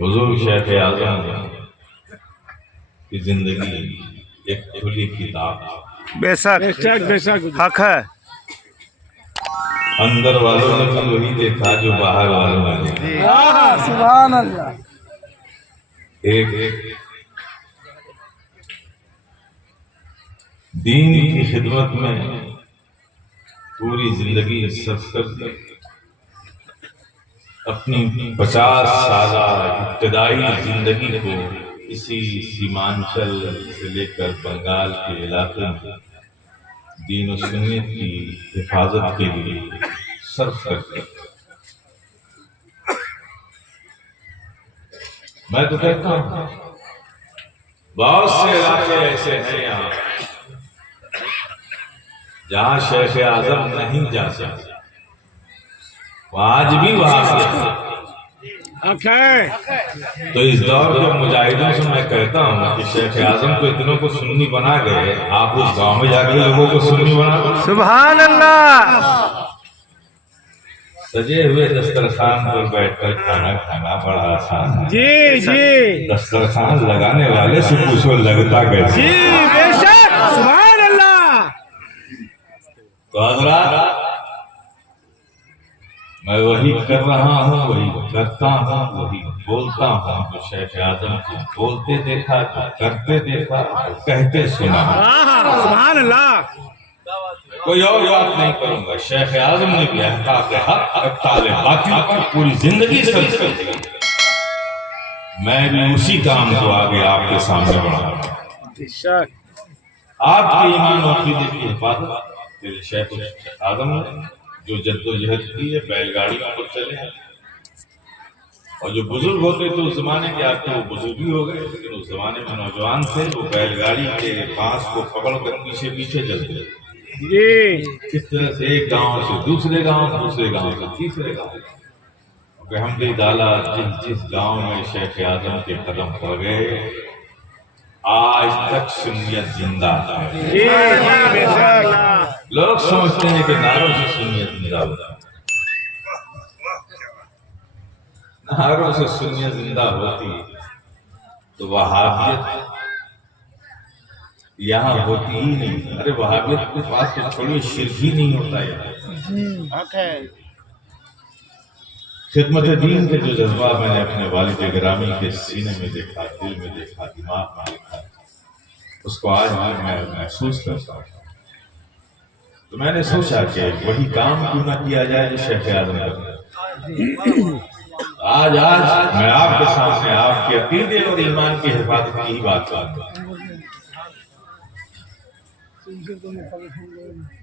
حضور شیخ اعظم کی زندگی ایک کھلی کتاب، بے شک بے شک حق ہے۔ اندر والوں نے بھی وہی دیکھا جو باہر والوں نے دیکھا۔ سبحان اللہ۔ ایک دین کی خدمت میں پوری زندگی صرف کر دی، اپنی 50 سالہ ابتدائی زندگی کو اسی سیمانچل سے لے کر بنگال کے علاقے میں دین و سنت کی حفاظت کے لیے صرف کر دیا۔ میں تو کہتا ہوں بہت سے علاقے ایسے ہیں یہاں جہاں شیخ اعظم نہیں جا سکتے، آج بھی وہاں تو اس دور کے مجاہدوں سے میں کہتا ہوں کہ شیخ اعظم کو اتنوں کو سنی بنا گئے، آپ اس گاؤں میں جا کے لوگوں کو سنی بنا دو۔ سبحان اللہ۔ سجے ہوئے دسترخوان پر بیٹھ کر کھانا کھانا بڑا آسان ہے، جی جی دسترخوان لگانے والے سے پوچھو لگتا کیسے؟ جی بے شک سبحان اللہ۔ تو حضرات میں وہی کر رہا ہوں، وہی کرتا ہوں، وہی بولتا ہوں جو شیخ اعظم کو بولتے دیکھا، جو کرتے دیکھا، جو کہتے سنا۔ سبحان اللہ۔ کوئی اور بات نہیں کروں گا۔ شیخ اعظم نے بھی احقاق حق اقتال باطل پر پوری زندگی صرف کر دی، میں بھی اسی کام کو آگے آپ کے سامنے بڑھاؤں گا۔ آپ کے ایمان و عقیدے کی حفاظت میرے شیخ اعظم نے جو جد و جہد کی ہے، بیل گاڑیوں پر چلے ہیں، اور جو بزرگ ہوتے تو اس زمانے کے آپ وہ بزرگ ہی ہو گئے، لیکن اس زمانے میں نوجوان تھے وہ بیل گاڑی کے پانس کو پکڑ کر پیچھے پیچھے چلتے جی کس طرح سے ایک گاؤں سے دوسرے گاؤں، دوسرے گاؤں سے تیسرے گاؤں۔ الحمد للہ جس گاؤں میں شیخ اعظم کے قدم پڑ گئے آج تک سنیت زندہ ہے۔ جی بے شک۔ لوگ سمجھتے ہیں کہ نعروں سے سنیت زندہ ہوتا ہے، نعروں سے سنیت زندہ ہوتی تو وہابیت یہاں ہوتی ہی نہیں۔ ارے وہابیت کی بات تو چھوڑیے، شرک ہی نہیں ہوتا یہاں۔ خدمت دین کے جو جذبہ میں نے اپنے والد گرامی کے سینے میں دیکھا، دل میں دیکھا، دماغ میں دیکھا، اس کو آج میں محسوس کرتا ہوں۔ تو میں نے سوچا کہ وہی کام کیوں نہ کیا جائے جو شیخ اعظم کرتے۔ آج میں آپ کے سامنے آپ کے عقیدے اور ایمان کی حفاظت کی ہی بات کروں گا،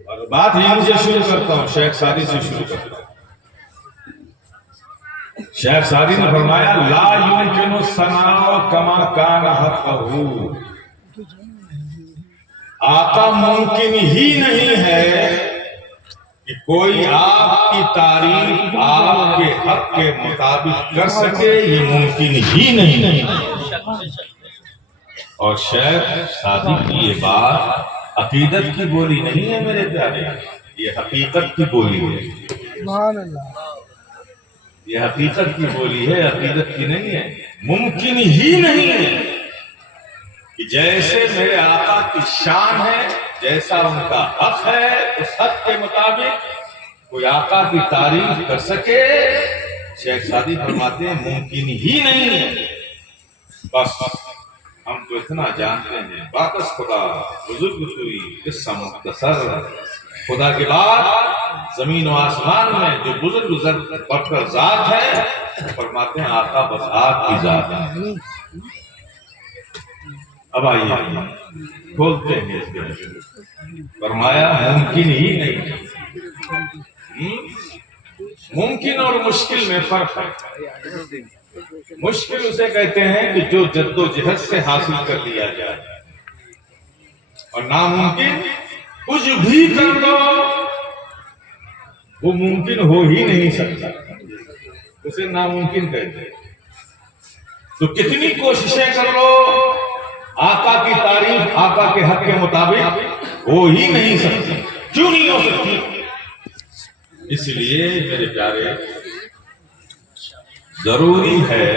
اور بات یہیں سے شروع کرتا ہوں، شیخ سعدی سے شروع کرتا ہوں۔ شیخ سعدی نے فرمایا لا یمکن الثناء کما کان حقہ، آقا ممکن ہی نہیں ہے کہ کوئی آپ کی تعریف آپ کے حق کے مطابق کر سکے، یہ ممکن ہی نہیں۔ اور شیخ سعدی کی یہ بات عقیدت کی بولی نہیں ہے میرے پیارے، یہ حقیقت کی بولی ہے۔ سبحان اللہ۔ یہ حقیقت کی بولی ہے، عقیدت کی نہیں ہے۔ ممکن ہی نہیں ہے کہ جیسے میرے آقا کی شان ہے، جیسا ان کا حق ہے، اس حق کے مطابق کوئی آقا کی تعریف کر سکے۔ شیخ سعدی فرماتے ہیں ممکن ہی نہیں ہے۔ بس ہم تو اتنا جانتے ہیں، باقس خدا بزرگ ہوئی قصہ مختصر، خدا کے بعد زمین و آسمان میں جو بزرگ برتر ذات ہے، فرماتے ہیں آقا بس آپ کی ذات ہے۔ اب آئیے کھولتے ہیں اس کے، فرمایا ممکن ہی نہیں۔ ممکن اور مشکل میں فرق ہے۔ مشکل اسے کہتے ہیں کہ جو جد و جہد سے حاصل کر لیا جائے، اور ناممکن کچھ بھی کر دو وہ ممکن ہو ہی نہیں سکتا، اسے ناممکن کہتے ہیں۔ تو کتنی کوششیں کر لو آقا کی تعریف آقا کے حق کے مطابق ہو ہی نہیں سکتی۔ کیوں نہیں ہو سکتی؟ اس لیے میرے پیارے ضروری ہے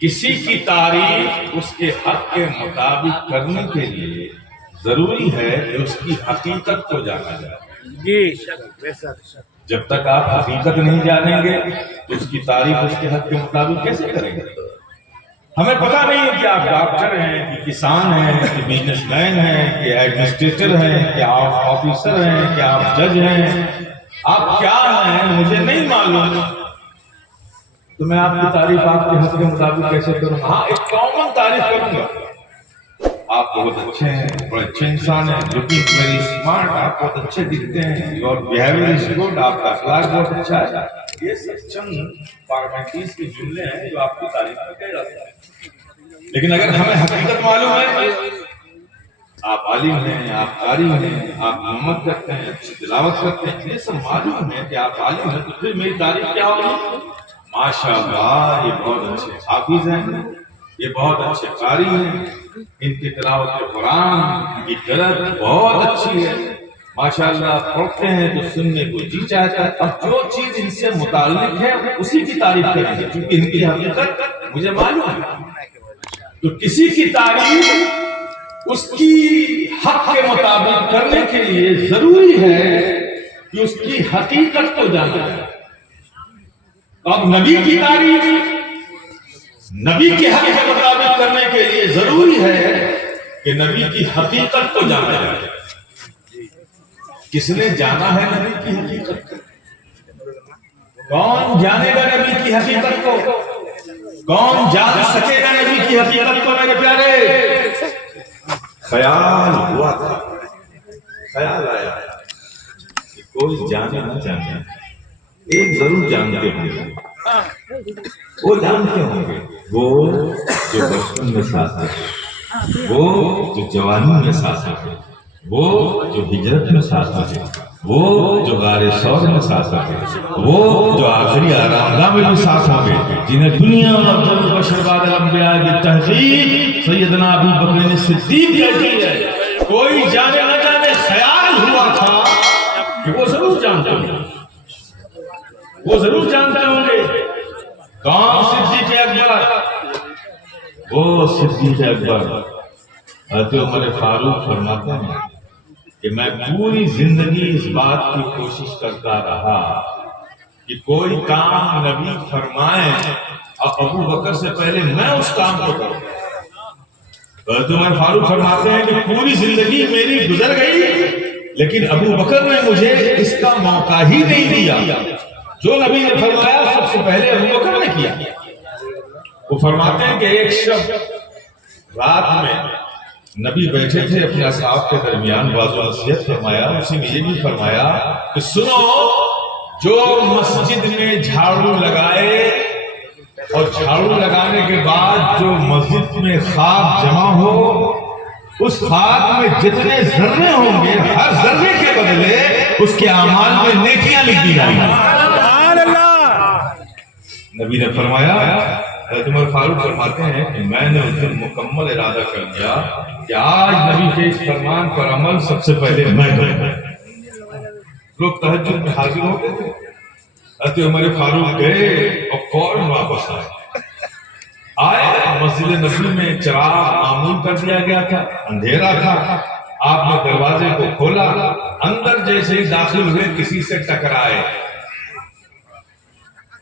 کسی کی تعریف اس کے حق کے مطابق کرنے کے لیے ضروری ہے کہ اس کی حقیقت کو جانا جائے. جی جب تک آپ حقیقت نہیں جانیں گے تو اس کی تعریف اس کے حق کے مطابق کیسے کریں گے؟ ہمیں پتہ نہیں ہے کہ آپ ڈاکٹر ہیں کہ کسان ہیں کہ بزنس مین ہیں کہ ایڈمنسٹریٹر ہیں کہ آپ آفیسر ہیں کہ آپ جج ہیں، آپ کیا ہیں مجھے نہیں معلوم، تو میں آپ کی تعریف آپ کے حق کے مطابق کیسے کروں؟ ہاں ایک کامن تعریف کروں گا، آپ بہت اچھے ہیں، بڑے اچھے انسان ہیں، لکنگ ویری اسمارٹ، آپ بہت اچھے دکھتے ہیں، یور بیہیویئر از گڈ، آپ کا اخلاق بہت اچھا ہے. یہ سب چند فارمیلٹیز کے جملے ہیں جو آپ کی تعریف میں کہے جاتے ہیں. لیکن اگر ہمیں حقیقت معلوم ہے، آپ عالم ہیں، آپ قاری ہیں، آپ محمد کرتے ہیں، اچھی تلاوت کرتے ہیں، یہ سب معلوم ہے کہ آپ عالم ہیں، تو پھر میری تعریف کیا ہوگی؟ ماشاء اللہ یہ بہت اچھے حافظ ہیں، یہ بہت اچھے قاری ہیں، ان کی تلاوت قرآن ان کی قرأت بہت اچھی ہے، ماشاء اللہ پڑھتے ہیں تو سننے کو جی چاہتا ہے. اب جو چیز ان سے متعلق ہے اسی کی تعریف کریں گے کیونکہ ان کی حقیقت مجھے معلوم ہے. تو کسی کی تعریف اس کی حق کے مطابق کرنے کے لیے ضروری ہے کہ اس کی حقیقت کو جانا جائے. اب نبی کی تعریف نبی کے حق کے مطابق کرنے کے لیے ضروری ہے کہ نبی کی حقیقت کو جانا جائے. کس نے جانا ہے نبی کی حقیقت کو؟ کون جانے گا نبی کی حقیقت کو؟ کون جان سکے گا نبی کی حقیقت کو؟ میرے پیارے خیال ہوا تھا، خیال آیا کہ کوئی جانے نہ جانے ایک ضرور جانتے ہوں گے. وہ جانتے ہوں گے وہ جو بچپن میں ساتھ ہے، وہ جو جوانی میں ساتھ ہے، وہ جو ہجرت میں ساتھ ہے، وہ جو غار ثور میں ساتھ ہے، وہ جو آخری آرام گاہ میں بھی ساتھ ہوں گے، جنہیں دنیا افضل البشر بعد الانبیاء بالتحقیق سیدنا ابو بکر صدیق کہتی ہے. کوئی جانے نہ جانے خیال ہوا تھا کہ وہ ضرور جانتے ہوں گے، وہ ضرور جانتے ہوں گے. کون صدیق اکبر؟ وہ صدیق اکبر حضرت عمر فاروق فرماتے ہیں کہ میں پوری زندگی اس بات کی کوشش کرتا رہا کہ کوئی کام نبی فرمائیں اور ابو بکر سے پہلے میں اس کام کو کروں. حضرت عمر فاروق فرماتے ہیں کہ پوری زندگی میری گزر گئی لیکن ابو بکر نے مجھے اس کا موقع ہی نہیں دیا. جو نبی نے فرمایا سب سے پہلے ابو بکر نے کیا. وہ فرماتے ہیں کہ ایک شب رات میں نبی بیٹھے تھے اپنے اصحاب کے درمیان، واضح نصیحت فرمایا، اسی میں یہ بھی فرمایا کہ سنو، جو مسجد میں جھاڑو لگائے اور جھاڑو لگانے کے بعد جو مسجد میں خاک جمع ہو، اس خاک میں جتنے ذرے ہوں گے ہر ذرے کے بدلے اس کے اعمال میں نیکیاں لکھی جائیں گی. نبی نے فرمایا، حضرت عمر فاروق فرماتے ہیں کہ میں نے اس دن مکمل ارادہ کر دیا کہ آج نبی کے اس فرمان پر عمل سب سے پہلے میں کروں. لوگ تہجد میں حاضر ہو گئے تھے، حضرت عمر فاروق گئے اور فوراً واپس آئے. مسجد نبی میں چراغ معمول کر دیا گیا تھا، اندھیرا تھا. آپ نے دروازے کو کھولا، اندر جیسے ہی داخل ہوئے کسی سے ٹکرائے.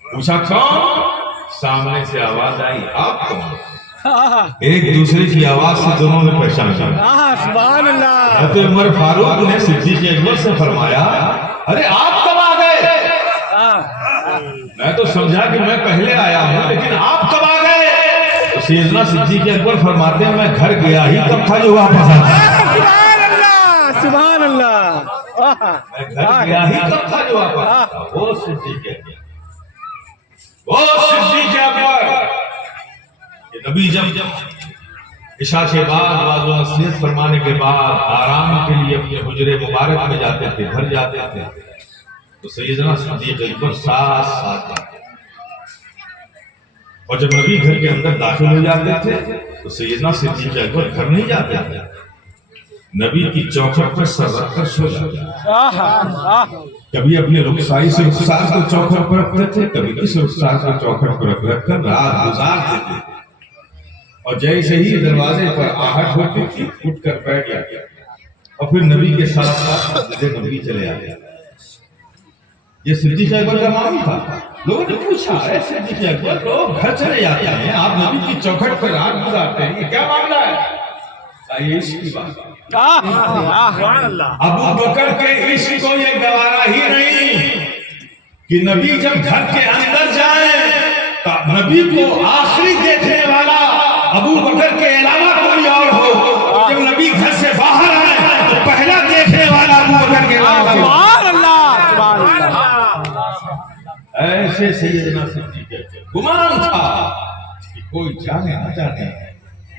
پوچھا کون؟ سامنے سے آواز آئی، آپ کون؟ ایک دوسرے کی آواز سے دونوں نے پہچان کیا. سبحان اللہ. حضرت عمر فاروق نے صدیق اکبر سے فرمایا، ارے آپ کب آ گئے؟ میں تو سمجھا کہ میں پہلے آیا ہوں لیکن آپ کب آ گئے؟ سیدنا صدیق اکبر فرماتے ہیں میں گھر گیا ہی کب تھا جو واپس آتا. سبحان اللہ، سبحان اللہ. میں گھر گیا ہی کب تھا جو واپس آتا. وہ صدیق اکبر، وہ صدیق اکبر. نبی جب عشاء کے بعد واضح نصیحت فرمانے کے بعد آرام کے لیے اپنے حجرے مبارک میں جاتے تھے، گھر جاتے تھے، تو سیدنا صدیق اکبر ساتھ آتے. اور جب نبی گھر کے اندر داخل ہو جاتے تھے تو سیدنا صدیق اکبر گھر نہیں جاتے تھے، نبی کی چوکھٹ پر سر رکھ کر سو جاتے. کبھی اپنے رخسائی سے رخسار کو چوکھٹ پر رکھتے تھے، کبھی اس رخسار کو چوکھٹ پر رکھ کر رات گزار دیتے تھے. اور جیسے ہی دروازے پر آہٹ ہوتی تھی اٹھ کر بیٹھ گیا اور پھر نبی کے ساتھ ساتھ مسجد نبی چلے آیا. یہ صدیق اکبر کا معاملہ تھا. لوگوں نے پوچھا ہے صدیق اکبر لوگ گھر چلے جاتے ہیں آپ نبی کی چوکھٹ پر رات گزارتے ہیں یہ کیا معاملہ ہے؟ آئیے اس کی بات. ابو بکر کے عشق کو یہ گوارا ہی نہیں کہ نبی جب گھر کے اندر جائیں تو نبی کو آخری دیکھنے والا ابو بکر کے علاوہ کوئی اور ہو. جب نبی گھر سے باہر آئے تو پہلا دیکھنے والا ابو بکر کے علاوہ. ایسے سیدنا صدیق گمان تھا کہ کوئی جانے نہ جانے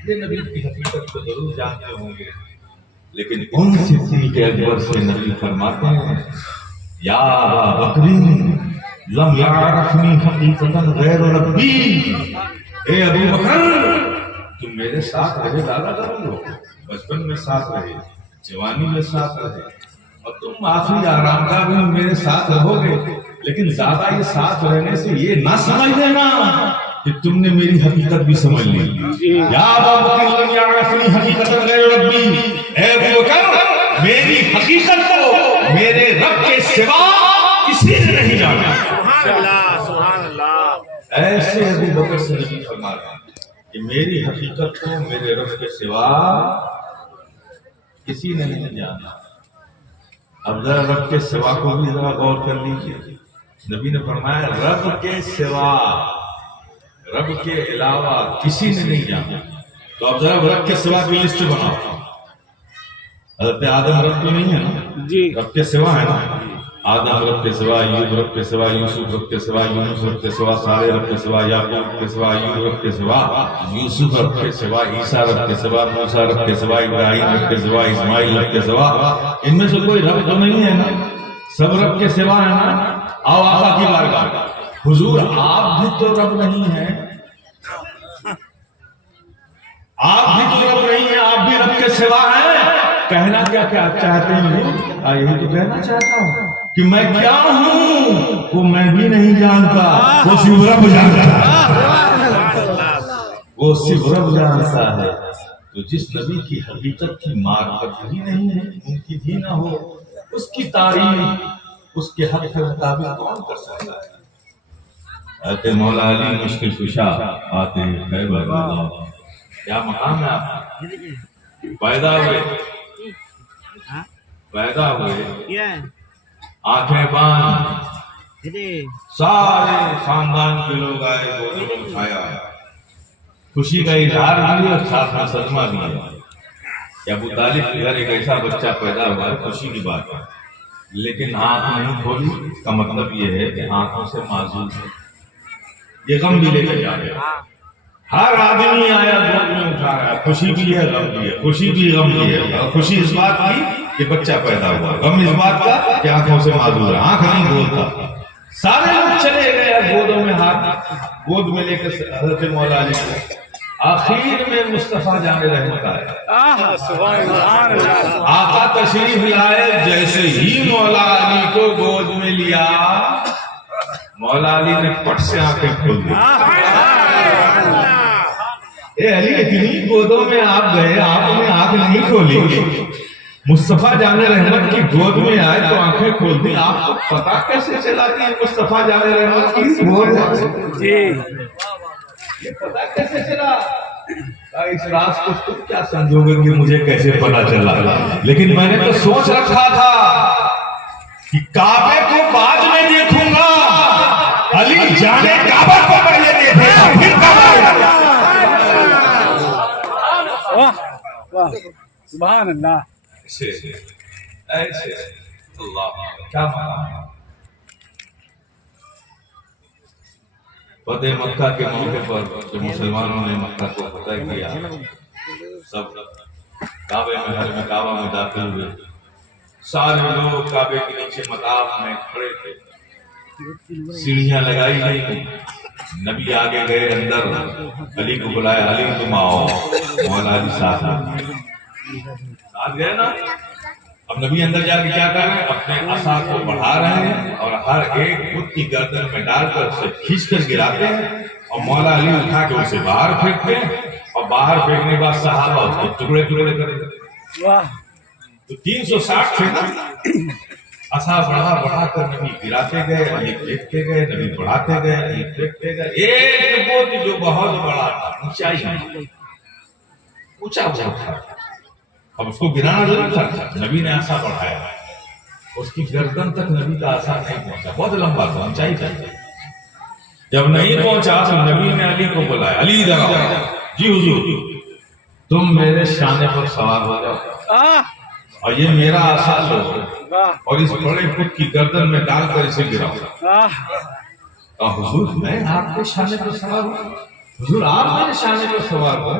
یہ نبی کی حقیقت کو ضرور جانتے ہوں گے. لیکن ان صدیق اکبر سے نبی فرماتے ہیں یا ابا بکر لم یعرفنی حقیقتا غیر ربی. اے ابو بکر تم میرے ساتھ رہے زیادہ تر لوگ بچپن میں ساتھ رہے جوانی میں ساتھ رہے اور تم آخری آرام گاہ میں میرے ساتھ رہو گے لیکن زیادہ یہ ساتھ رہنے سے یہ نہ سمجھ لینا کہ تم نے میری حقیقت بھی سمجھ لی. یا ابا بکر لم یعرفنی حقیقتا غیر ربی. اے ابو بکر میری حقیقت کو میرے رب کے سوا کسی نے نہیں جانا. سبحان اللہ. ایسے ابو بکر سے نبی فرماتے ہیں کہ میری حقیقت کو میرے رب کے سوا کسی نے نہیں جانا. اب ذرا رب کے سوا کو بھی ذرا غور کر لیجیے. نبی نے فرمایا رب کے سوا رب کے علاوہ کسی نے نہیں جانا. تو اب ذرا رب کے سوا کی لسٹ بناؤ. حضرت آدم رب تو نہیں ہے نا جی رب کے سوا ہے نا. آدم رب کے سوا ایوب رب کے سوا یوسف رب کے سوا یونس رب کے سوا صالح رب کے سوا یعقوب رب کے سوا ایوب رب کے سوا یوسف رب کے سوا عیسیٰ رب کے سوا موسیٰ رب کے سوا ابراہیم رب کے سوا اسماعیل رب کے سوا. ان میں سے کوئی رب تو نہیں ہے نا سب رب کے سوا ہے نا. آؤ آقا کی بارگاہ. حضور آپ بھی تو رب نہیں ہیں آپ بھی تو رب نہیں ہیں آپ بھی رب کے سوا ہیں. کہنا کیا کیا چاہتے ہیں یہی تو کہنا چاہتا ہوں کہ میں کیا ہوں وہ میں بھی نہیں جانتا وہ صرف رب جانتا ہے. وہ صرف رب جانتا ہے. تو جس نبی کی حقیقت کی معرفت ہی نہیں ہے ممکن ہی نہ ہو اس کی تعریف اس کے حق کے مطابق کون کر سکتا ہے. آتے مولا علی مشکل کشا آتے خیبر کیا مقام ہے آپ پیدا ہوئے آنکھیں باندھ سارے خاندان کے لوگ آئے گودوں میں اٹھایا خوشی کا اظہار بھی اور ساتھ میں صدمہ بھی ہے کہ ابو طالب کے گھر ایک ایسا بچہ پیدا ہوا ہے خوشی کی بات ہے لیکن آنکھ نہیں کھولی اس کا مطلب یہ ہے کہ آنکھوں سے معذور ہے. یہ غم بھی لے کے جا رہا ہر آدمی آیا گود میں اٹھا رہا خوشی بھی ہے غم بھی ہے خوشی بھی غم بھی ہے. اور خوشی اس بات کی کہ بچہ پیدا ہوا غم اس بات کا کہ آنکھوں سے معذور ہے آنکھ نہیں کھولتا. سارے لوگ چلے گئے گودوں میں ہاتھ گود میں لے کر حضرت مولا علی کو. آخر میں مصطفیٰ جان رحمت آئے آقا تشریف لائے. جیسے ہی مولا علی کو گود میں لیا مولا علی نے پٹ سے آنکھیں کھول دی. اے علی اتنی گودوں میں آپ گئے آپ نے آنکھ نہیں کھولی مصطفیٰ جان رحمت کی گود میں آئے تو آنکھیں کھول دی. آپ کو پتا کیسے چلا کہ مصطفیٰ جان رحمت کی گود ہے یہ پتا کیسے چلا؟ اس راز کو تم کیا سمجھو گے کہ مجھے کیسے پتا چلا. لیکن میں نے تو سوچ رکھا تھا کہ کعبے کو بعد میں دیکھوں گا علی جانے کعبہ کو پہلے دیکھے گا پھر کعبہ. سبحان اللہ. ایسے اللہ کیا مانا. فتح مکہ کے موقع پر جب مسلمانوں نے مکہ کو فتح کیا سب کعبے میں کعبہ میں داخل ہوئے. سارے لوگ کعبے کے نیچے مطاف میں کھڑے تھے. سیڑھیاں لگائی گئی. نبی آگے گئے اندر علی کو بلایا علی تم آؤ. مولا علی ساتھ گئے نا. اب نبی اندر جا کے کیا کر رہے ہیں اپنے عصا کو بڑھا رہے ہیں اور ہر ایک بت کی گردن میں ڈال کر اسے کھینچ کر گراتے ہیں اور مولا علی اٹھا کے اسے باہر پھینکتے ہیں اور اور باہر پھینکنے کے بعد صحابہ اس کے ٹکڑے ٹکڑے کرے. واہ تو 360 تھے نا. عصا بڑھا بڑھا کر نبی گراتے گئے, علی پھینکتے گئے, نبی بڑھاتے گئے, علی پھینکتے گئے. ایک بت جو بہت بڑا تھا, اونچائی میں اونچا بہت تھا, اب اس کو گرانا ضرور تھا. نبی نے عصا بڑھایا, اس کی گردن تک نبی کا عصا نہیں پہنچا, بہت لمبا تھا, اونچائی تھا. جب نہیں پہنچا تو نبی نے علی کو بلایا, علی ادھر آؤ. جی حضور, تم میرے شانے پر سوار ہو جاؤ اور یہ میرا عصا لو اور اس بڑے بت کی گردن میں ڈال کر اسے گراؤ. حضور میں آپ کے شانے پر سوار ہوں, حضور آپ میرے شانے پر سوار ہو,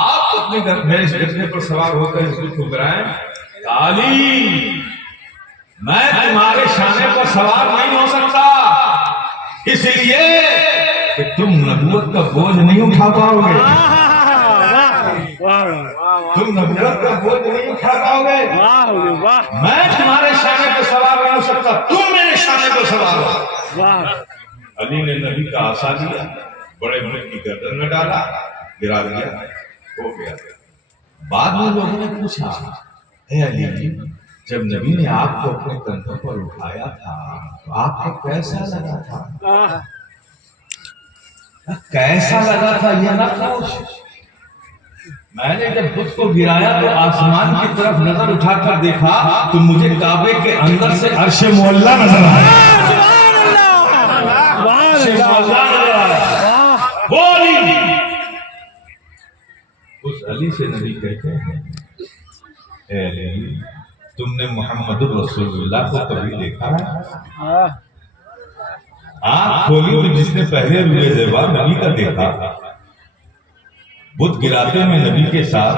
آپ اپنے میرے گردنے پر سوار ہو کر اس کو گرائیں. علی میں تمہارے شانے پر سوار نہیں ہو سکتا, اس لیے کہ تم نبوت کا بوجھ نہیں اٹھا پاؤ گے. تم نبوت کا بوجھ نہیں اٹھا پاؤ گے. میں تمہارے شانے پر سوار نہیں ہو سکتا, تم میرے شانے پر سوار ہو. علی نے نبی کا عصا لیا, بڑے بت کی گردن میں ڈالا, گرا دیا, ہو گیا. بعد میں لوگوں نے پوچھا, اے علی جب نبی نے آپ کو اپنے کندھوں پر اٹھایا تھا تو آپ کو کیسا لگا تھا؟ کیسا لگا تھا یہ نہ پوچھ. میں نے جب بت کو گرایا تو آسمان کی طرف نظر اٹھا کر دیکھا تو مجھے کعبے کے اندر سے عرش معلیٰ نظر آیا. اس علی سے نبی کہتے ہیں, اے علی تم نے محمد رسول اللہ کو کبھی دیکھا ہے؟ آنکھ کھولی تو جس نے پہلے روئے زیبا نبی کا دیکھا. بت گراتے میں نبی کے ساتھ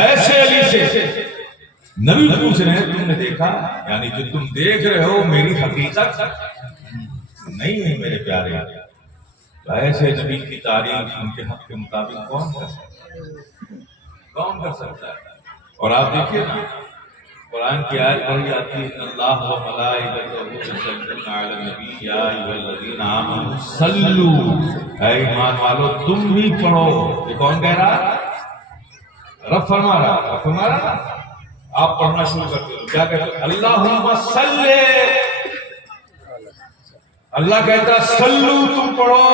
ایسے علی سے نبی پوچھ رہے ہیں تم نے دیکھا؟ یعنی جو تم دیکھ رہے ہو میری حقیقت نہیں ہے میرے پیارے. تو ایسے نبی کی تعریف ان کے حق کے مطابق کون کر سکتا ہے؟ اور آپ دیکھیے نا, قرآن کی آیت پڑھی جاتی ہے, اللہ و ملائکتہ یصلون علی النبی یا ایھا الذین آمنوا صلوا, اے ایمان والو تم بھی پڑھو. یہ کون کہہ رہا؟ رب فرما رہا. آپ پڑھنا شروع کرتے ہو, کیا کہتے ہو؟ اللہم صلی, اللہ کہتا ہے صلو تم پڑھو.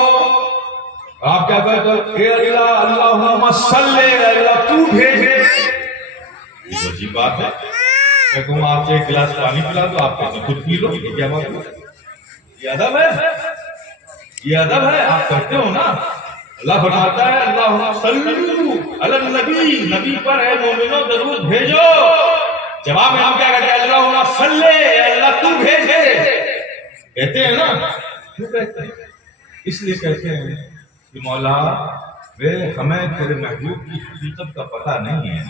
آپ کیا کہتے ہو؟ اے اللہ اللہم صلی, اے اللہ تو بھیجے. یہ عجیب بات ہے. میں کہوں آپ سے ایک گلاس پانی پلا تو آپ کہتے ہیں خود پی لو. یہ کیا بات ہے؟ یہ ادب ہے, یہ ادب ہے. آپ کہتے ہو نا اللہ فرماتا ہے اللہم صلو علی النبی, نبی پر اے مومنو درود بھیجو. جواب میں ہم کیا کہتے ہیں؟ اللہم صلی, اے اللہ تو بھیجے. کہتے ہیں نا, کیوں کہتے ہیں؟ اس لیے کہتے ہیں کہ مولا ہمیں تیرے محبوب کی حقیقت کا پتہ نہیں ہے.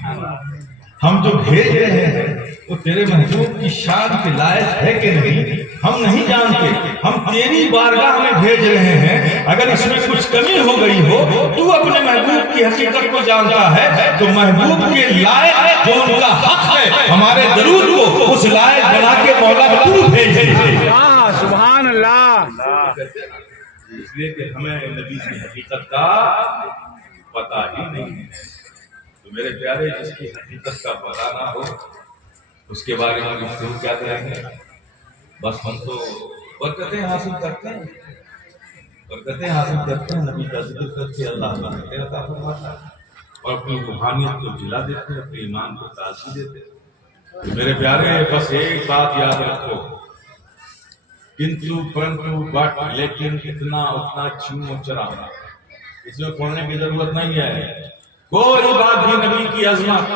ہم جو بھیج رہے ہیں وہ تیرے محبوب کی شان کے لائق ہے کہ نہیں ہم نہیں جانتے. ہم تیری بارگاہ میں بھیج رہے ہیں, اگر اس میں کچھ کمی ہو گئی ہو تو اپنے محبوب کی حقیقت کو جانتا ہے, تو محبوب کے لائق جو ان کا حق ہے ہمارے درود کو اس لائق بنا کے مولا تو بھیج دے. سبحان اللہ. اس لیے کہ ہمیں نبی کی حقیقت کا پتہ ہی نہیں ہے. تو میرے پیارے, جس کی حقیقت کا پتہ نہ ہو اس کے بارے میں گفتگو کیا کریں گے؟ بس ہم تو برکتیں حاصل کرتے ہیں, برکتیں حاصل کرتے ہیں, نبی کا ذکر کر کے اللہ تعالیٰ عطا فرماتا ہے اور اپنی روحانیت کو جلا دیتے ہیں, اپنے ایمان کو تازگی دیتے ہیں. تو میرے پیارے, بس ایک بات یاد رکھو, کنتو پرنتو بٹ لیکن اتنا اتنا چوں چرا, اس میں پڑھنے کی ضرورت نہیں ہے. کوئی بات بھی نبی کی عظمت,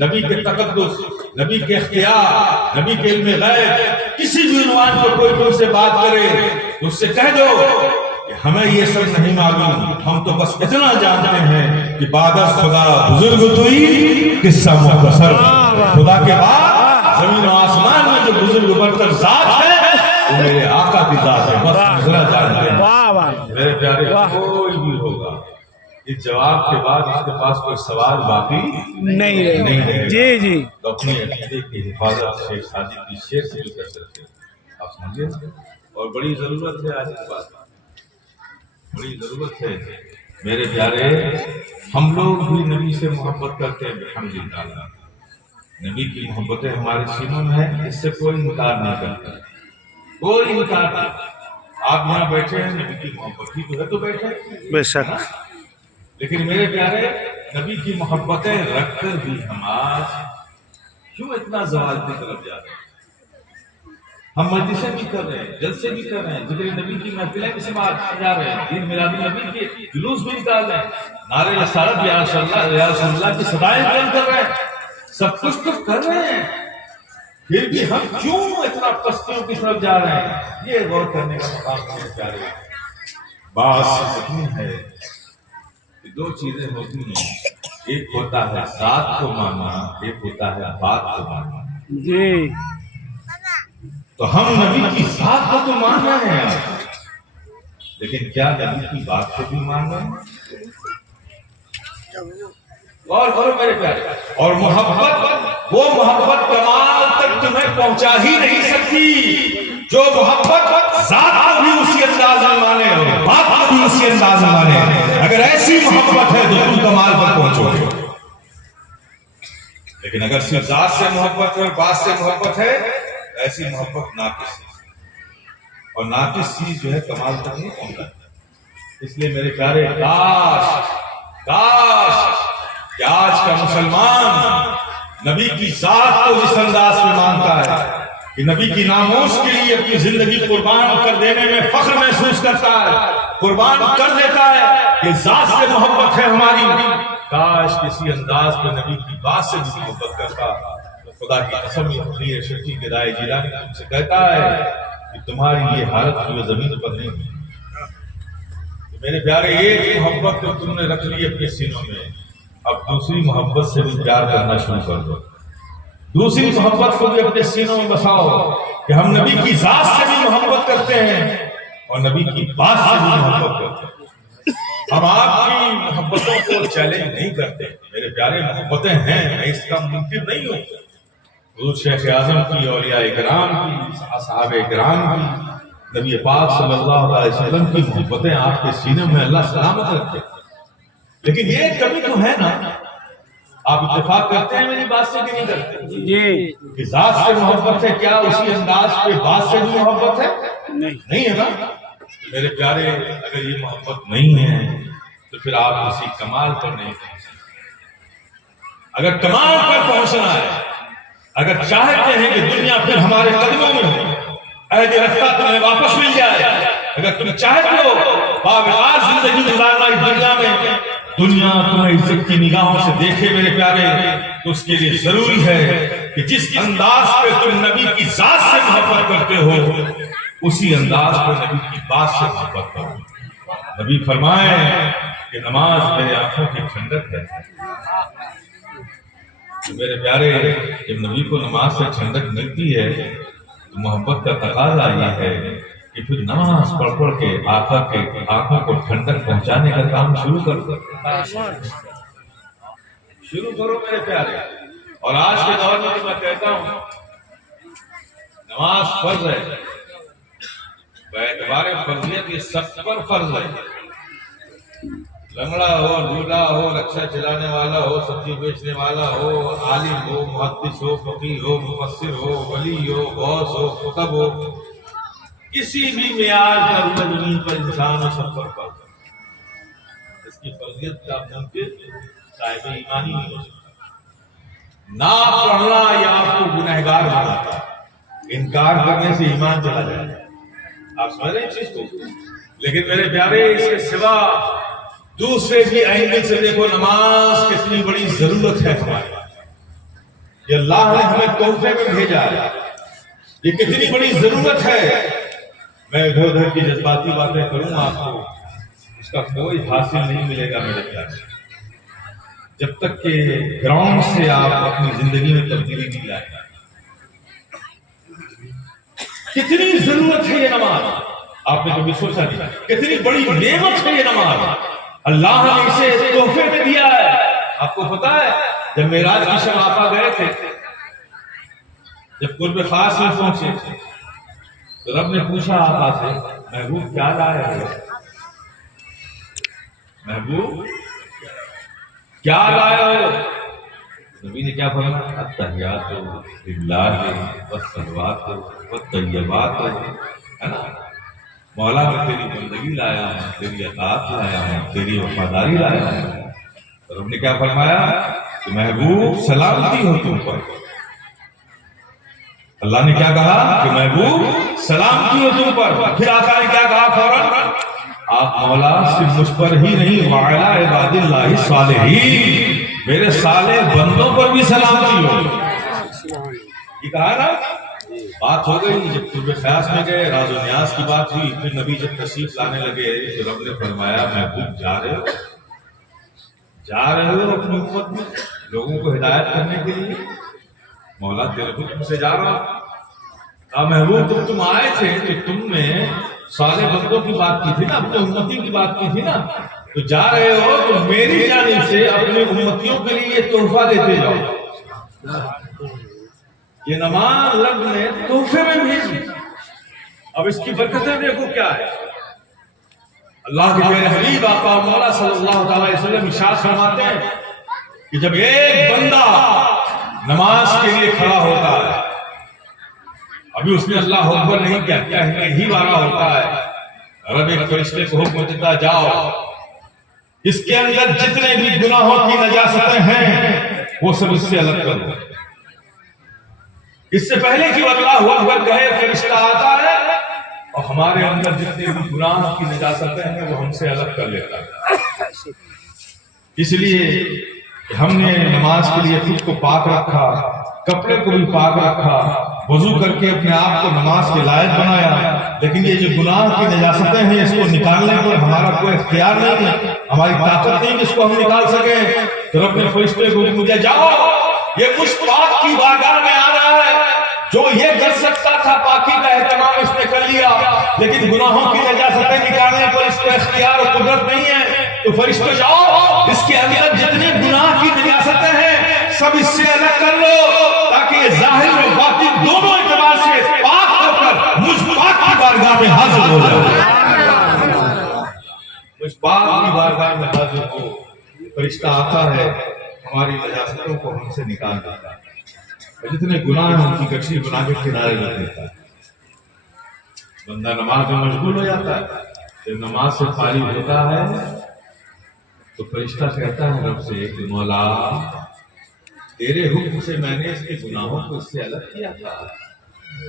نبی کے تقدس, نبی کے اختیار, نبی کے علم غیب, کسی بھی عنوان پر کوئی تم سے بات کرے اس سے کہہ دو کہ ہمیں یہ سب نہیں معلوم, ہم تو بس اتنا جانتے ہیں کہ بعد از خدا بزرگ توئی قصہ مختصر. خدا کے بعد زمین و آسمان میں جو بزرگ برتر ذات ہے وہ میرے آقا کی ذات ہے, بس اتنا جانتے ہیں. میرے پیارے, کوئی بھی ہوگا اس جواب کے بعد اس کے پاس کوئی سوال باقی نہیں رہے. جی جی, تو اپنے عقیدے کی حفاظت شیخ صادق کی شعر سے بھی کر سکتے ہیں. آپ سمجھے, اور بڑی ضرورت ہے آج کے بعد, بڑی ضرورت ہے میرے پیارے ہم لوگ بھی نبی سے محبت کرتے ہیں الحمدللہ. نبی کی محبتیں ہمارے سینوں میں ہیں، اس سے کوئی انکار نہیں کرتا، کوئی انکار نہیں. آپ یہاں بیٹھے ہیں نبی کی محبت ہی تو ہے تو بیٹھے. بے شک. لیکن میرے پیارے نبی کی محبتیں رکھ کر بھی ہم آج کیوں اتنا زوال کی طرف جا رہے ہیں؟ ہم مجلسیں بھی کر رہے ہیں، جلسے بھی کر رہے ہیں، ذکر نبی کی محفلیں بھی سماعت جا رہے ہیں، عید میلاد نبی کے جلوس بھی نکال رہے ہیں، نعرے رسالت یا رسول اللہ یا رسول اللہ کی صدائیں بلند کر رہے ہیں، سب کچھ تو کر رہے ہیں، پھر بھی ہم کیوں اتنا پستیوں کی طرف جا رہے ہیں؟ یہ غور کرنے کا مقام ہے پیارے. بات اتنی ہے کہ دو چیزیں ہوتی ہیں، ایک ہوتا ہے ذات کو ماننا، ایک ہوتا ہے بات کو ماننا. جی. تو ہم نبی کی ذات کو تو مان رہے ہیں، لیکن کیا نبی کی بات کو بھی مان رہے ہیں؟ اور میرے پیارے، اور محبت، وہ محبت کمال تک تمہیں پہنچا ہی نہیں سکتی جو محبت ذات کو بھی اسی انداز میں مانے اور بات کو بھی اسی انداز میں مانے. اگر ایسی محبت ہے تو تم کمال پر پہنچو گے. لیکن اگر صرف ذات سے محبت ہے اور بات سے محبت ہے، ایسی محبت ناقص ہے، اور ناقص چیز جو ہے کمال تک نہیں پہنچا. اس لیے میرے پیارے کاش کہ آج کا مسلمان نبی کی ذات کو اس انداز میں مانتا ہے کہ نبی کی ناموس کے لیے اپنی زندگی قربان کر دینے میں فخر محسوس کرتا ہے، قربان کر دیتا ہے کہ ذات سے محبت ہے ہماری. کاش کسی انداز میں نبی کی بات سے بھی محبت کرتا. خدا کی قسم یہ فقیر شرقی کے رائے جیلانی تم سے کہتا ہے کہ تمہاری یہ حالت جو زمین پر نہیں ہے. میرے پیارے ایک محبت تو تم نے رکھ لی اپنے سینوں میں، اب دوسری محبت سے بھی پیار کرنا شروع کر دو. دوسری محبت کو بھی اپنے سینوں میں بساؤ کہ ہم نبی کی ذات سے بھی محبت کرتے ہیں اور نبی کی بات سے بھی محبت کرتے ہیں. ہم آپ کی محبتوں کو چیلنج نہیں کرتے میرے پیارے، محبتیں ہیں، میں اس کا منکر نہیں ہوں. حضور شیخ اعظم کی، اولیاء کرام کی، اصحاب کرام کی، نبی پاک صلی اللہ علیہ وسلم کی محبتیں آپ کے سینے میں اللہ سلامت رکھے. لیکن یہ کمی تو ہے نا، آپ اتفاق کرتے ہیں میری بات سے کہ نہیں کرتے؟ جی. کہ ذات سے محبت ہے، کیا اسی انداز پہ بات سے بھی محبت ہے؟ نہیں ہے نا. میرے پیارے اگر یہ محبت نہیں ہے تو پھر آپ اسی کمال پر نہیں پہنچ سکتے. اگر کمال پر پہنچنا ہے، اگر چاہتے ہیں کہ دنیا پھر ہمارے قدموں میں ہو، عہد رفتہ تمہیں واپس مل جائے، اگر تم چاہتے ہو باوقار زندگی گزارنا اس دنیا میں، دنیا تمہیں عزت کی نگاہوں سے دیکھے میرے پیارے، تو اس کے لیے ضروری ہے کہ جس انداز پہ تم نبی کی ذات سے محبت کرتے ہو اسی انداز پہ نبی کی بات سے محبت کرو. نبی فرمائیں کہ نماز میرے آنکھوں کی ٹھنڈک ہے. میرے پیارے جب نبی کو نماز سے ٹھنڈک ملتی ہے تو محبت کا تقاضا یہ ہے کہ پھر نماز پڑھ پڑھ کے آقا کے آنکھوں کو ٹھنڈک پہنچانے کا کام شروع کر دو. شروع کرو میرے پیارے. اور آج کے دور میں تو میں کہتا ہوں نماز فرض ہے، اعتبار فرضیت یہ سب پر فرض ہے. لنگڑا ہو، لولا ہو، رکشا چلانے والا ہو، سبزی بیچنے والا ہو، عالم ہو، محدث ہو، فقیہ ہو، مفسر ہو، ولی ہو، غوث ہو، قطب ہو، کسی بھی معیار کا زمین پر انسان ہو، سب پر فرض ہے. اس کی فرضیت کا ممکن صاحب ایمانی نہیں ہو سکتا. نہ پڑھنا یا آپ کو گنہگار بناتا، انکار کرنے سے ایمان چلا جائے. آپ سمجھ رہے ہیں اس چیز کو؟ لیکن میرے پیارے اس کے سوا دوسرے بھی اینگل سے دیکھو نماز کتنی بڑی ضرورت ہے ہماری. یہ اللہ نے ہمیں تحفے میں بھیجا ہے، یہ کتنی بڑی ضرورت ہے. میں ادھر ادھر کی جذباتی باتیں کروں آپ کو اس کا کوئی حاصل نہیں ملے گا میرے پیارے، جب تک کہ گراؤنڈ سے آپ اپنی زندگی میں تبدیلی نہیں لائیں. کتنی ضرورت ہے یہ نماز، آپ نے کبھی سوچا نہیں؟ کتنی بڑی نعمت ہے یہ نماز، اللہ نے اسے تحفے میں دیا ہے. آپ کو پتا ہے جب معراج کی شب آقا گئے تھے، جب قرب خاص میں پہنچے تو رب نے پوچھا آقا سے محبوب کیا لایا ہے؟ محبوب کیا لایا ہو؟ نبی نے کیا فرمایا؟ التحیات للہ والصلوات والطیبات، ہے نا؟ مولا میں تیری بندگی لایا ہوں، تیری اطاعت لایا ہوں، تیری وفاداری لایا ہوں۔ اور ہم نے کیا فرمایا کہ محبوب سلامتی ہو تم پر۔ اللہ نے کیا کہا کہ محبوب سلامتی ہو تم پر۔ پھر آقا نے کیا کہا فوراً؟ آپ مولا صرف مجھ پر ہی نہیں، وعلی عباد اللہ الصالحین، میرے صالح بندوں پر بھی سلامتی ہو۔ یہ کہا نا، بات ہو گئی۔ جب قرب خیاس میں گئے، راز و نیاز کی بات ہوئی، پھر نبی جب تشریف لانے لگے تو رب نے فرمایا محبوب جا رہے ہو اپنی امت میں لوگوں کو ہدایت کرنے کے لیے؟ مولا تیرے حکم سے جا رہا ہوں۔ کہا محبوب تم آئے تھے تو تم نے صالح بندوں کی بات کی تھی نا، اپنے امتی کی بات کی تھی نا، تو جا رہے ہو تو میری جانب سے اپنے امتیوں کے لیے یہ تحفہ دیتے جاؤ۔ یہ نماز رب نے تحفے میں بھیجی۔ اب اس کی برکتیں دیکھو کیا ہے۔ اللہ کے پیارے حبیب آقا مولا صلی اللہ تعالی علیہ وسلم ارشاد فرماتے ہیں کہ جب ایک بندہ نماز کے لیے کھڑا ہوتا ہے، ابھی اس نے اللہ اکبر نہیں کیا، کہنے ہی والا ہوتا ہے، رب ایک فرشتے کو حکم دیتا جاؤ اس کے اندر جتنے بھی گناہوں کی نجاستیں ہیں وہ سب اس سے الگ کر دو۔ اس سے پہلے کہ اللہ اکبر کہے فرشتہ آتا ہے اور ہمارے اندر جتنے بھی گناہ کی نجاستیں ہیں وہ ہم سے الگ کر لیتا ہے۔ اس لیے کہ ہم نے نماز کے لیے خود کو پاک رکھا، کپڑے کو بھی پاک رکھا، وضو کر کے اپنے آپ کو نماز کے لائق بنایا، لیکن یہ جو گناہ کی نجاستیں ہیں اس کو نکالنے پر ہمارا کوئی اختیار نہیں ہے، ہماری طاقت نہیں کہ اس کو ہم نکال سکیں۔ تو رب نے فرشتے کو حکم دیا جاؤ یہ مجھ پاک کی بارگاہ میں آ رہا ہے، جو یہ کر سکتا تھا پاکی کا اہتمام اس نے کر لیا، لیکن گناہوں کی نجاستیں نکالنے پر اس کو اختیار و قدرت نہیں ہے۔ تو فرشتے جاؤ اس کے اندر جتنے گناہ کی نجاستیں ہیں سب اس سے الگ کر لو، تاکہ یہ ظاہر و باطن دونوں اعتبار سے پاک ہو کر مجھ پاک کی بارگاہ میں حاضر ہو جائے۔ مجھ پاک کی بارگاہ میں حاضر ہو۔ فرشتہ آتا ہے ہماری نجاستوں کو ہم سے نکال دیتا ہے، اور جتنے گناہ ہیں ان کی کچھی بنا کے کنارے رکھ دیتا ہے۔ بندہ نماز میں مشغول ہو جاتا ہے، جب نماز سے فارغ ہوتا ہے تو فرشتہ کہتا ہے رب سے کہ مولا تیرے حکم سے میں نے اس کے گناہوں کو اس سے الگ کیا تھا،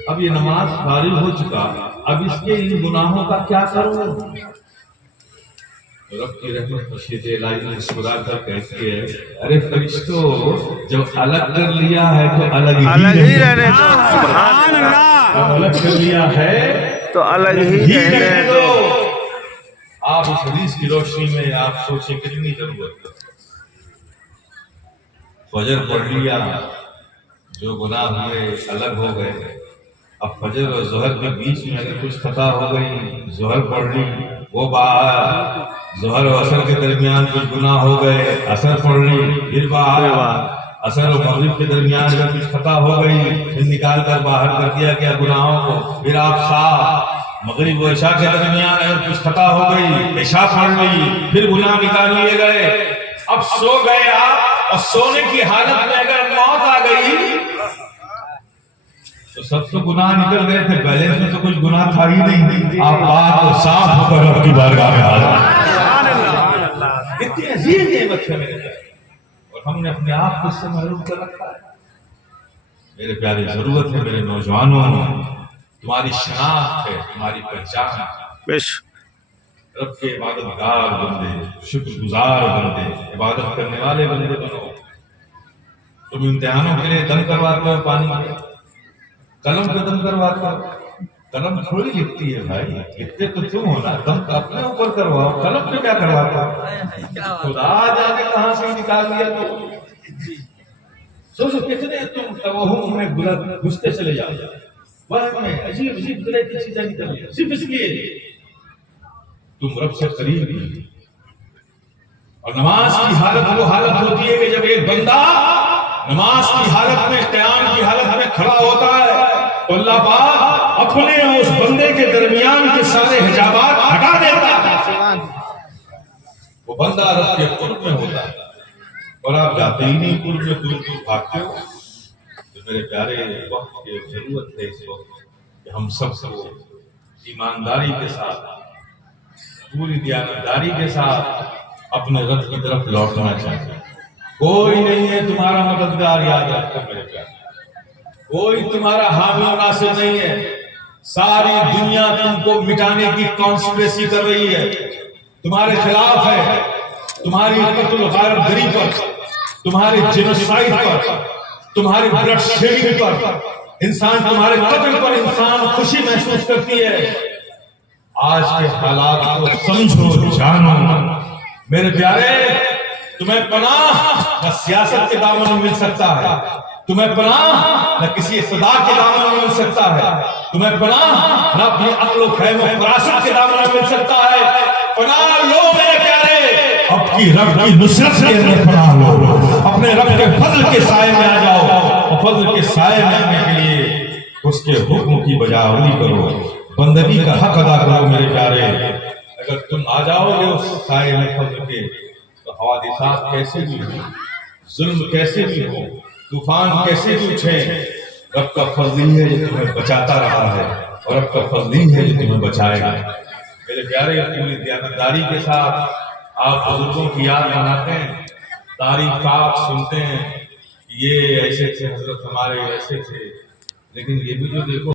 اب یہ نماز فارغ ہو چکا، اب اس کے ان گناہوں کا کیا کروں؟ رب کی رحمت مشیت الہی نے مسکرا کر کہتی ہے ارے فرشتوں جب الگ کر لیا ہے تو الگ ہی رہنے دو۔ سبحان اللہ، الگ کر لیا ہے تو الگ ہی رہنے دو۔ آپ اس حدیث کی روشنی میں آپ سوچیں کتنی ضرورت ہے۔ فجر پڑھ لیا، جو گناہ ہوئے الگ ہو گئے، اب فجر اور ظہر کے بیچ میں اگر کچھ خطا ہو گئی، ظہر پڑھ لی وہ باہر، ظہر و عصر کے درمیان کچھ گناہ ہو گئے، عصر پڑھ لی پھر باہر، عصر و مغرب کے درمیان اگر کچھ خطا ہو گئی پھر نکال کر باہر کر دیا گیا گناہوں کو، پھر آپ صاف مغرب و عشاء کے درمیان اگر کچھ خطا ہو گئی عشاء پڑھ لی پھر گناہ نکال لیے گئے، اب سو گئے آپ اور سونے کی حالت میں اگر موت آ گئی تو سب تو گناہ نکل گئے تھے، بیلنس میں تو کچھ گناہ تھا ہی نہیں، آپ پاک اور صاف ہو کر رب کی بارگاہ میں حاضر۔ کتنی عظیم نعمت ہے میرے پیارے، اور ہم نے اپنے آپ کو اس سے محروم کر رکھا ہے۔ میرے پیارے ضرورت ہے میرے نوجوانوں، تمہاری شناخت ہے، تمہاری پہچان ہے، رب کے عبادت گار بندے، شکر گزار بندے، عبادت کرنے والے بندے بنو۔ تم امتحانوں کے لیے دم کرواتے ہو پانی میں، قلم پہ دم کرواتا ہو، قلم تھوڑی لکھتی ہے بھائی، لکھتے تو تم ہونا، دم اپنے اوپر کرواؤ، قلم پہ کیا کرواتا ہو؟ خدا جانے کہاں سے نکال دیا تو سوچو کتنے تم توہم میں گھستے چلے جاؤ، وہاں میں عجیب عجیب طرح کی چیزیں نکل گئی، صرف اس لیے تم رب سے قریب نہیں۔ اور نماز کی حالت وہ حالت ہوتی ہے کہ جب ایک بندہ نماز کی حالت میں، قیام کی حالت میں کھڑا ہوتا ہے تو اللہ پاک اپنے اس بندے کے درمیان کے سارے حجابات ہٹا دیتا ہے، وہ بندہ رب کے قرب میں ہوتا ہے، اور آپ جاتے ہی نہیں قرب میں، دور دور بھاگتے ہو. تو میرے پیارے وقت کی ضرورت ہے اس وقت کہ ہم سب کو ایمانداری کے ساتھ، پوری دیانتداری کے ساتھ اپنے رب کی طرف لوٹنا چاہیے. کوئی نہیں ہے تمہارا مددگار، یاد رکھو میرے پیارے، کوئی تمہارا حامی و ناصر نہیں ہے. ساری دنیا تم کو مٹانے کی کانسپریسی کر رہی ہے، تمہارے خلاف ہے. تمہاری قتل و غارت گری پر، تمہارے جینوسائیڈ پر، تمہارے بلڈ شیڈنگ پر، انسان تمہارے قتل پر انسان خوشی محسوس کرتی ہے. آج کے حالات کو سمجھو، جانو میرے پیارے. تمہیں پناہ نہ سیاست کے دامن میں مل سکتا ہے، تمہیں پناہ نہ کسی اقتدار کے دامن میں مل سکتا ہے، تمہیں پناہ نہ اپنی عقل و فہم و فراست کے دامن میں مل سکتا ہے. پناہ لو میرے پیارے، اپنی رب کی نصرت کے اندر پناہ لو، اپنے رب کے فضل کے سائے میں آ جاؤ، اور فضل کے سائے میں آنے کے لیے اس کے حکم کی بجاوری کرو، بندگی کا حق ادا کرو میرے پیارے. اگر تم آ جاؤ گے اس سائے میں فضل کے، تو حوادثات کیسے بھی ہو، ظلم کیسے بھی ہو، طوفان کیسے بھی اٹھے، رب کا فضل ہی ہے جو تمہیں بچاتا رہا ہے، اور رب کا فضل ہی ہے جو تمہیں بچائے گا. میرے پیارے، پوری دیانتداری کے ساتھ آپ بزرگوں کی یاد مناتے ہیں، تعریفات سنتے ہیں، یہ ایسے تھے حضرت ہمارے، ایسے تھے، لیکن یہ بھی جو دیکھو